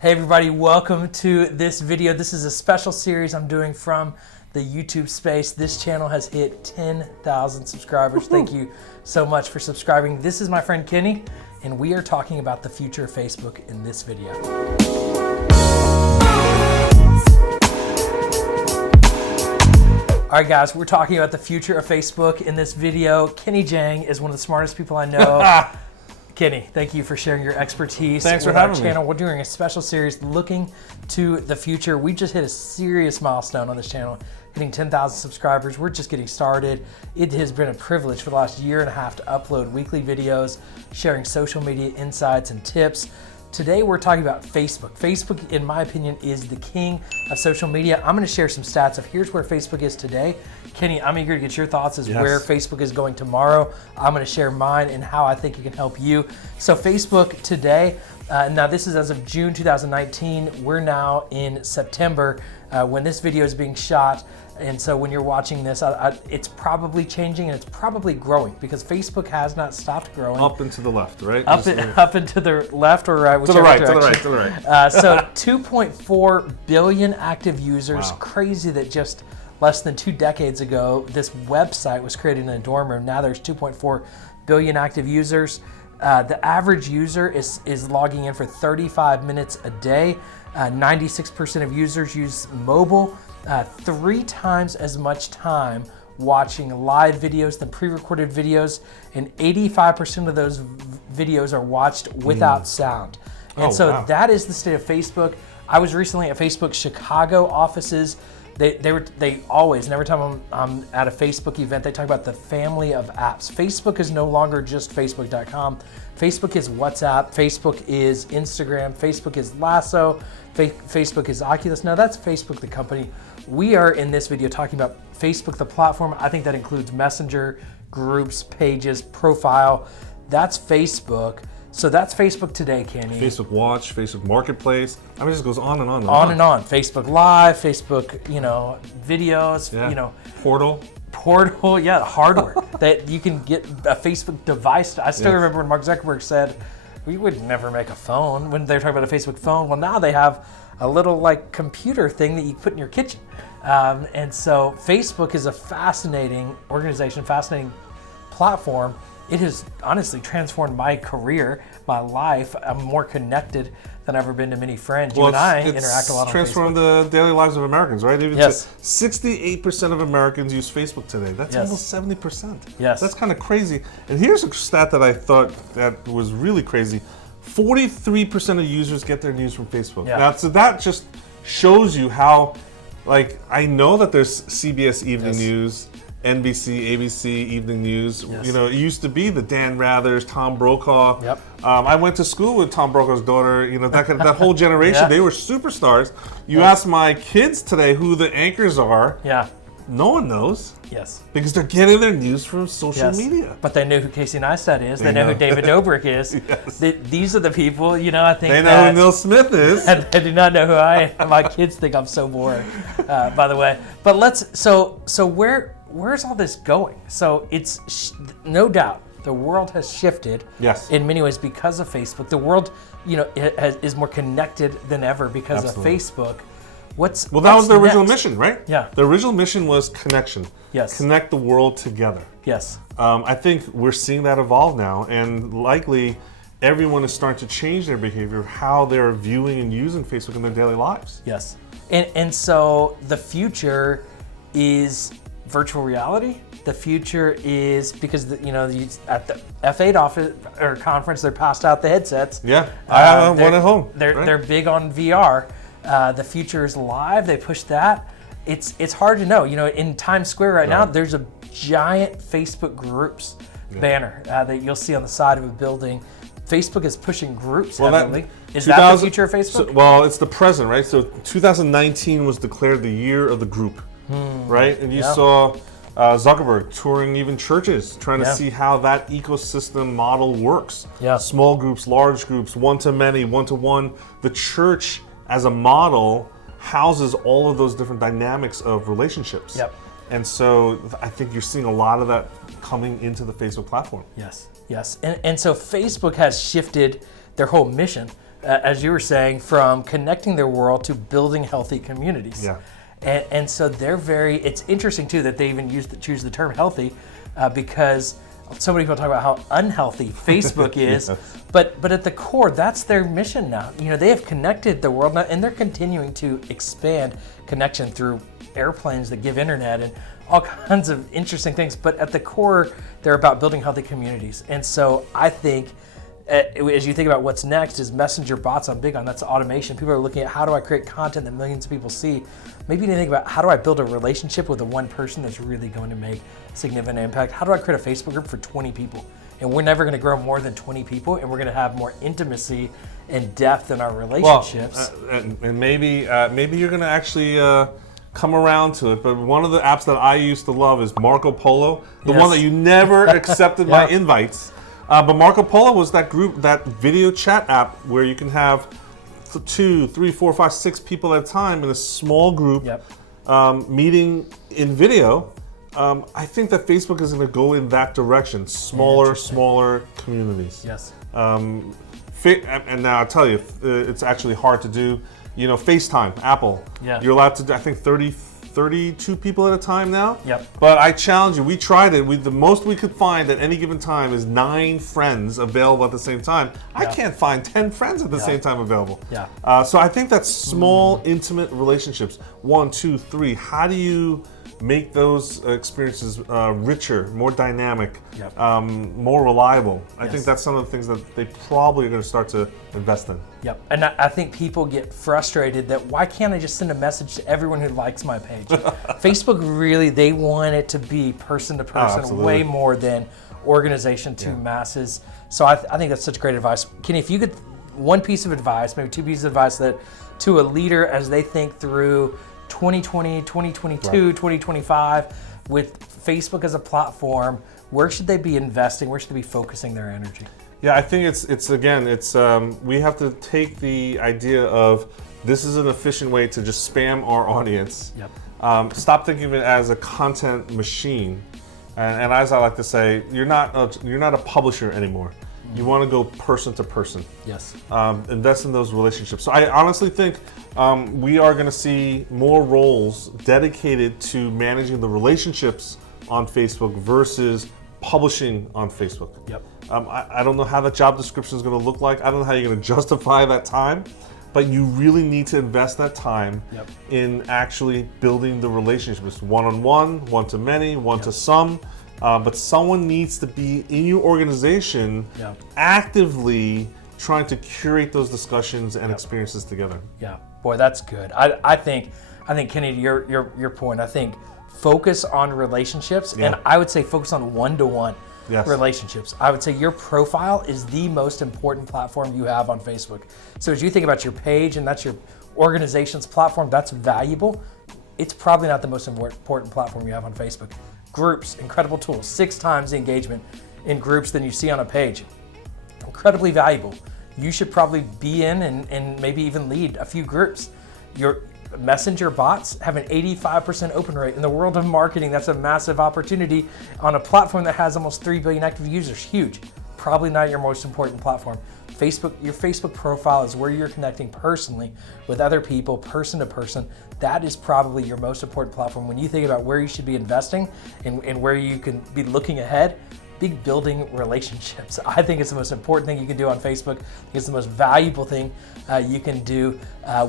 Hey everybody, welcome to this video. This is a special series I'm doing from the YouTube space. This channel has hit 10,000 subscribers. Thank you so much for subscribing. This is my friend Kenny, and we are talking about the future of Facebook in this video. All right, guys, we're talking about the future of Facebook in this video. Kenny Jang is one of the smartest people I know. Kenny, thank you for sharing your expertise. Thanks for having me. We're doing a special series looking to the future. We just hit a serious milestone on this channel, hitting 10,000 subscribers. We're just getting started. It has been a privilege for the last year and a half to upload weekly videos, sharing social media insights and tips. Today we're talking about Facebook. Facebook, in my opinion, is the king of social media. I'm gonna share some stats of here's where Facebook is today. Kenny, I'm eager to get your thoughts as where Facebook is going tomorrow. I'm gonna share mine and how I think it can help you. So Facebook today, now this is as of June 2019. We're now in September when this video is being shot. And so when you're watching this, it's probably changing and it's probably growing because Facebook has not stopped growing. Up and to the left, right? Up and to the left or right? To the right, direction. to the right. So 2.4 billion active users. Wow. Crazy that just less than 2 decades ago, this website was created in a dorm room. Now there's 2.4 billion active users. The average user is logging in for 35 minutes a day. 96% of users use mobile. 3 times as much time watching live videos than pre-recorded videos, and 85% of those videos are watched without sound. And that is the state of Facebook. I was recently at Facebook Chicago offices. They always, and every time I'm at a Facebook event, they talk about the family of apps. Facebook is no longer just Facebook.com. Facebook is WhatsApp, Facebook is Instagram, Facebook is Lasso, Facebook is Oculus. Now that's Facebook, the company. We are in this video talking about Facebook, the platform. I think that includes Messenger, groups, pages, profile. That's Facebook. So that's Facebook today, Kenny. Facebook Watch, Facebook Marketplace. I mean, it just goes on and on and on. And on. Facebook Live, Facebook, videos, Portal, yeah, hardware that you can get a Facebook device. I still remember when Mark Zuckerberg said, we would never make a phone when they were talking about a Facebook phone. Well, now they have a little computer thing that you put in your kitchen. And so Facebook is a fascinating organization, fascinating platform. It has honestly transformed my career, my life. I'm more connected than I've ever been to many friends. You and I interact a lot on Facebook. It's transformed the daily lives of Americans, right? Even yes. 68% of Americans use Facebook today. That's almost 70%. Yes. That's kind of crazy. And here's a stat that I thought that was really crazy. 43% of users get their news from Facebook. Yeah. Now, so that just shows you how, I know that there's CBS Evening News, NBC, ABC Evening News. Yes. It used to be the Dan Rathers, Tom Brokaw. Yep. I went to school with Tom Brokaw's daughter. That whole generation, they were superstars. You ask my kids today who the anchors are. Yeah. No one knows. Yes. Because they're getting their news from social media. But they know who Casey Neistat is. They know who David Dobrik is. Yes. These are the people, I think they know who Nils Smith is. And they do not know who I am. My kids think I'm so boring, by the way. But so where's all this going? So it's no doubt the world has shifted in many ways because of Facebook. The world, is more connected than ever because of Facebook. That was the original mission, right? Yeah. The original mission was connection. Yes. Connect the world together. Yes. I think we're seeing that evolve now, and likely everyone is starting to change their behavior, how they're viewing and using Facebook in their daily lives. Yes. And so the future is virtual reality. The future is because at the F8 office or conference, they're passed out the headsets. Yeah, I have one at home. They're big on VR. The future is live. They push that. It's hard to know. In Times Square right now, there's a giant Facebook groups banner that you'll see on the side of a building. Facebook is pushing groups heavily. Is that the future of Facebook? It's the present, right? So 2019 was declared the year of the group, right? And you saw Zuckerberg touring even churches, trying to see how that ecosystem model works. Yeah. Small groups, large groups, one-to-many, one-to-one. The church as a model houses all of those different dynamics of relationships. Yep. And so I think you're seeing a lot of that coming into the Facebook platform. Yes. And so Facebook has shifted their whole mission as you were saying, from connecting their world to building healthy communities. Yeah. And so it's interesting too that they even choose the term healthy because so many people talk about how unhealthy Facebook is, but at the core, that's their mission now. They have connected the world and they're continuing to expand connection through airplanes that give internet and all kinds of interesting things. But at the core, they're about building healthy communities. And so I think as you think about what's next is messenger bots. I'm big on that's automation. People are looking at how do I create content that millions of people see. Maybe you need to think about how do I build a relationship with the one person that's really going to make significant impact. How do I create a Facebook group for 20 people? And we're never going to grow more than 20 people, and we're going to have more intimacy and depth in our relationships. And maybe you're going to actually come around to it. But one of the apps that I used to love is Marco Polo, the one that you never accepted my invites. But Marco Polo was that video chat app where you can have 2, 3, 4, 5, 6 people at a time in a small group meeting in video. I think that Facebook is going to go in that direction, smaller communities. Yes. And now I'll tell you, it's actually hard to do. FaceTime, Apple. Yeah. You're allowed to do, I think, 32 people at a time now. Yep. But I challenge you, we tried it. The most we could find at any given time is 9 friends available at the same time. I can't find 10 friends at the same time available. Yeah. So I think that small, intimate relationships, 1, 2, 3, how do you make those experiences richer, more dynamic, more reliable? I think that's some of the things that they probably are going to start to invest in. Yep, and I think people get frustrated that why can't I just send a message to everyone who likes my page? Facebook really, they want it to be person to person way more than organization to masses. So I think that's such great advice. Kenny, if you could, one piece of advice, maybe 2 pieces of advice that to a leader as they think through 2020, 2022, 2025 with Facebook as a platform, where should they be investing? Where should they be focusing their energy? Yeah, I think it's we have to take the idea of this is an efficient way to just spam our audience. Yep. Stop thinking of it as a content machine, and as I like to say, you're not a publisher anymore. You want to go person to person. Yes. Invest in those relationships. So I honestly think we are going to see more roles dedicated to managing the relationships on Facebook versus publishing on Facebook. Yep. I don't know how that job description is going to look like. I don't know how you're going to justify that time, but you really need to invest that time in actually building the relationships, one-on-one, one-to-many, one-to-some. But someone needs to be in your organization actively trying to curate those discussions and experiences together. Yeah, boy, that's good. I think Kenny, to your point, I think focus on relationships, and I would say focus on one-to-one relationships. I would say your profile is the most important platform you have on Facebook. So as you think about your page and that's your organization's platform, that's valuable. It's probably not the most important platform you have on Facebook. Groups, incredible tools, 6 times the engagement in groups than you see on a page. Incredibly valuable. You should probably be in and maybe even lead a few groups. Your messenger bots have an 85% open rate. In the world of marketing, that's a massive opportunity on a platform that has almost 3 billion active users. Huge. Probably not your most important platform. Your Facebook profile is where you're connecting personally with other people, person to person. That is probably your most important platform. When you think about where you should be investing and where you can be looking ahead, be building relationships. I think it's the most important thing you can do on Facebook. It's the most valuable thing you can do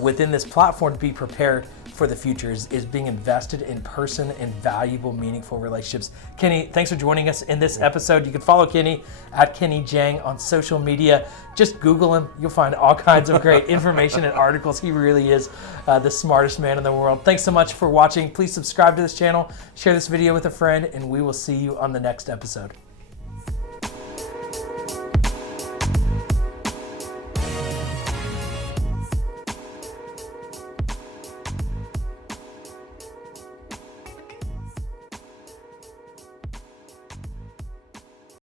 within this platform to be prepared for the future is being invested in person and valuable, meaningful relationships. Kenny, thanks for joining us in this episode. You can follow Kenny at Kenny Jang on social media. Just Google him. You'll find all kinds of great information and articles. He really is the smartest man in the world. Thanks so much for watching. Please subscribe to this channel, share this video with a friend, and we will see you on the next episode.